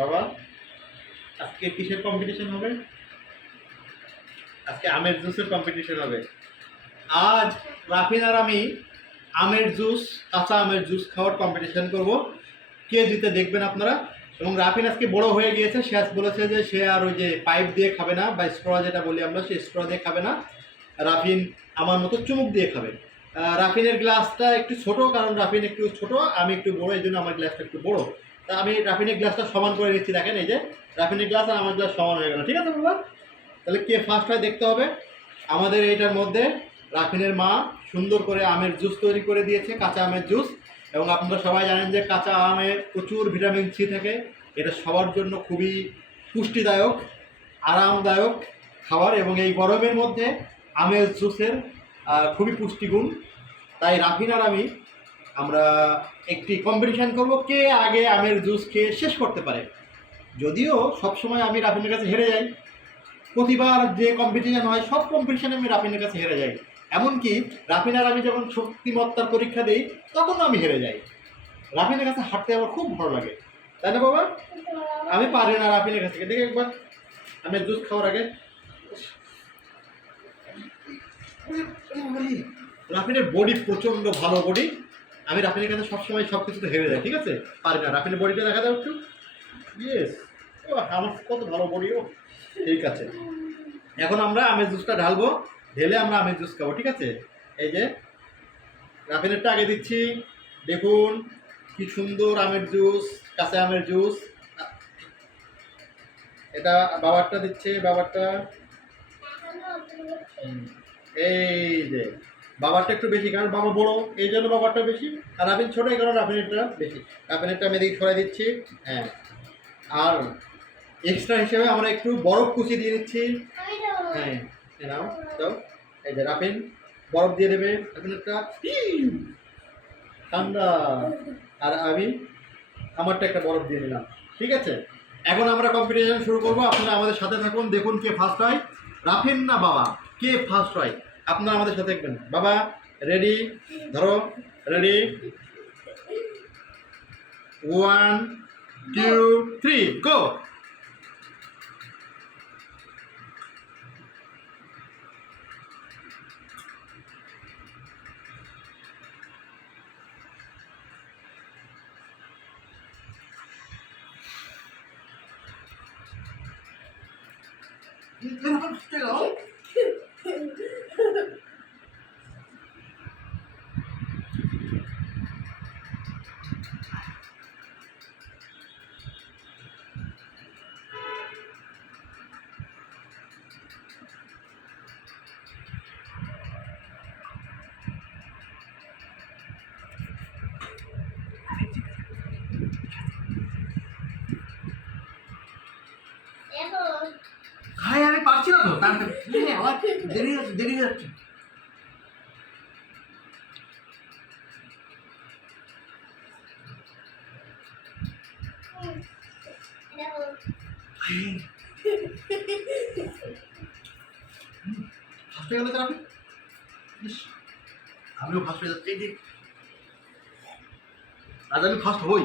বাবা আজকে কিসের কম্পিটিশন হবে? আজকে আমের জুসের কম্পিটিশন হবে। আজ রাফিন আর আমি আমের জুস, কাঁচা আমের জুস খাওয়ার কম্পিটিশন করব। কে জিতে দেখবেন আপনারা। এবং রাফিন আজকে বড় হয়ে গিয়েছে, সে আজ বলেছে যে সে আর ওই যে পাইপ দিয়ে খাবে না বা স্ট্র যেটা বলি আমরা, সেই স্ট্র দিয়ে খাবে না। রাফিন আমার মতো চুমুক দিয়ে খাবে। রাফিনের গ্লাসটা একটু ছোট, কারণ রাফিন একটু ছোট, আমি একটু বড়, এই জন্য আমার গ্লাসটা একটু বড়। তা আমি রাফিনের গ্লাসটা সমান করে নিচ্ছি। দেখেন এই যে রাফিনের গ্লাস আর আমার গ্লাস সমান হয়ে গেল। ঠিক আছে বাবা, তাহলে কে ফার্স্ট হয় দেখতে হবে। আমাদের এইটার মধ্যে রাফিনের মা সুন্দর করে আমের জুস তৈরি করে দিয়েছে, কাঁচা আমের জুস। এবং আপনারা সবাই জানেন যে কাঁচা আমে প্রচুর ভিটামিন সি থাকে। এটা সবার জন্য খুবই পুষ্টিদায়ক, আরামদায়ক খাবার। এবং এই গরমের মধ্যে আমের জুসের খুবই পুষ্টিগুণ। তাই রাফিন আর আমরা একটি কম্পিটিশান করব, কে আগে আমের জুস খেয়ে শেষ করতে পারে। যদিও সবসময় আমি রাফিনের কাছে হেরে যাই, প্রতিবার যে কম্পিটিশান হয় সব কম্পিটিশানে আমি রাফিনের কাছে হেরে যাই। এমনকি রাফিন আর আমি যখন শক্তিমত্তার পরীক্ষা দিই তখন আমি হেরে যাই। রাফিনের কাছে হাঁটতে আমার খুব ভালো লাগে, তাই না বাবা? আমি পারি না রাফিনের কাছে। দেখে একবার আমি জুস খাওয়ার আগে, রাফিনের বডি প্রচণ্ড ভালো বডি, আমি রাফিনের কাছে সবসময় সব কিছুতে হেরে যাই। ঠিক আছে, পারি না। রাফিনের বডিটা দেখা যাও একটু। ইয়েস, ও আমার কত ভালো বডি। ও ঠিক আছে, এখন আমরা আমের জুসটা ঢালবো, ঢেলে আমরা আমের জুস খাবো। ঠিক আছে, এই যে রাফিনেরটা আগে দিচ্ছি। দেখুন কি সুন্দর আমের জুস, কাঁচা আমের জুস। এটা বাবারটা দিচ্ছে, বাবারটা। এই যে বাবারটা একটু বেশি, কারণ বাবা বড় এই জন্য বাবারটা বেশি, আর রাফিন ছোটো এই কারণে রাফিনেরটা বেশি। রাফিনেরটা আমি এদিকে সরাই দিচ্ছি। হ্যাঁ, আর এক্সট্রা হিসেবে আমরা একটু বরফ কুচি দিয়ে দিচ্ছি। হ্যাঁ নাও দাও, এই যে রাফিন বরফ দিয়ে দেবে। রাফিনেরটা ঠান্ডা, আর আমি আমারটা একটা বরফ দিয়ে নিলাম। ঠিক আছে, এখন আমরা কম্পিটিশন শুরু করবো। আপনারা আমাদের সাথে থাকুন, দেখুন কে ফার্স্ট হয়, রাফিন না বাবা, কে ফার্স্ট হয়। আপনারা আমাদের সাথে থাকবেন। বাবা রেডি, ধরো, রেডি, 1 2 3 গো। ভাই আমি পারছি না তো, আমার দেরি যাচ্ছে, দেরি যাচ্ছে। ফার্স্ট হয়ে গেল তো, আমিও ফার্স্ট হয়ে যাচ্ছি। আজ আমি ফার্স্ট হই।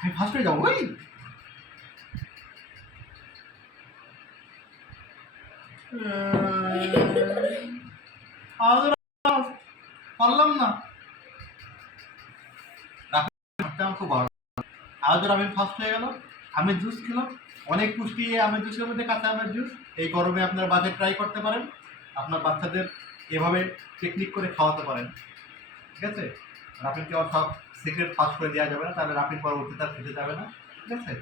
আমি ফার্স্ট হয়ে যাবো। ওই পারলাম না। আমার খুব ভালো, আজ আমি ফার্স্ট হয়ে গেল। আমের জুস খেলাম, অনেক পুষ্টি আমের জুসের মধ্যে, কাঁচা আমের জুস। এই গরমে আপনার বাসায় ট্রাই করতে পারেন, আপনার বাচ্চাদের এভাবে টেকনিক করে খাওয়াতে পারেন। ঠিক আছে, রাফিনকে সব সিক্রেট ফাস্ট করে দেওয়া যাবে না, তাহলে রাফিন পরবর্তীতে আর খেতে যাবে না। ঠিক আছে,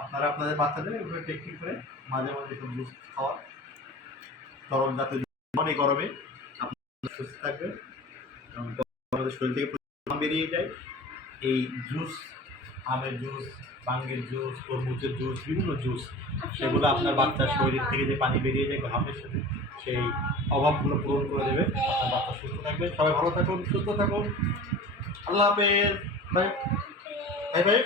আপনারা আপনাদের বাচ্চাদের এভাবে টেকনিক করে মাঝে মাঝে একটু জুস খাওয়া, তরল জাতীয় অনেক গরমে আপনার সুস্থ থাকবে এবং আমাদের শরীর থেকে ঘাম বেরিয়ে যায়। এই জুস, আমের জুস, বাঙ্গের জুস, তরমুজের জুস, বিভিন্ন জুস, সেগুলো আপনার বাচ্চার শরীর থেকে যে পানি বেরিয়ে যায় ঘামের সাথে, সেই অভাবগুলো পূরণ করে দেবে। আপনার বাচ্চা সুস্থ থাকবে। সবাই ভালো থাকুন, সুস্থ থাকুন। আল্লাহ হাফেজ। Bye bye bye.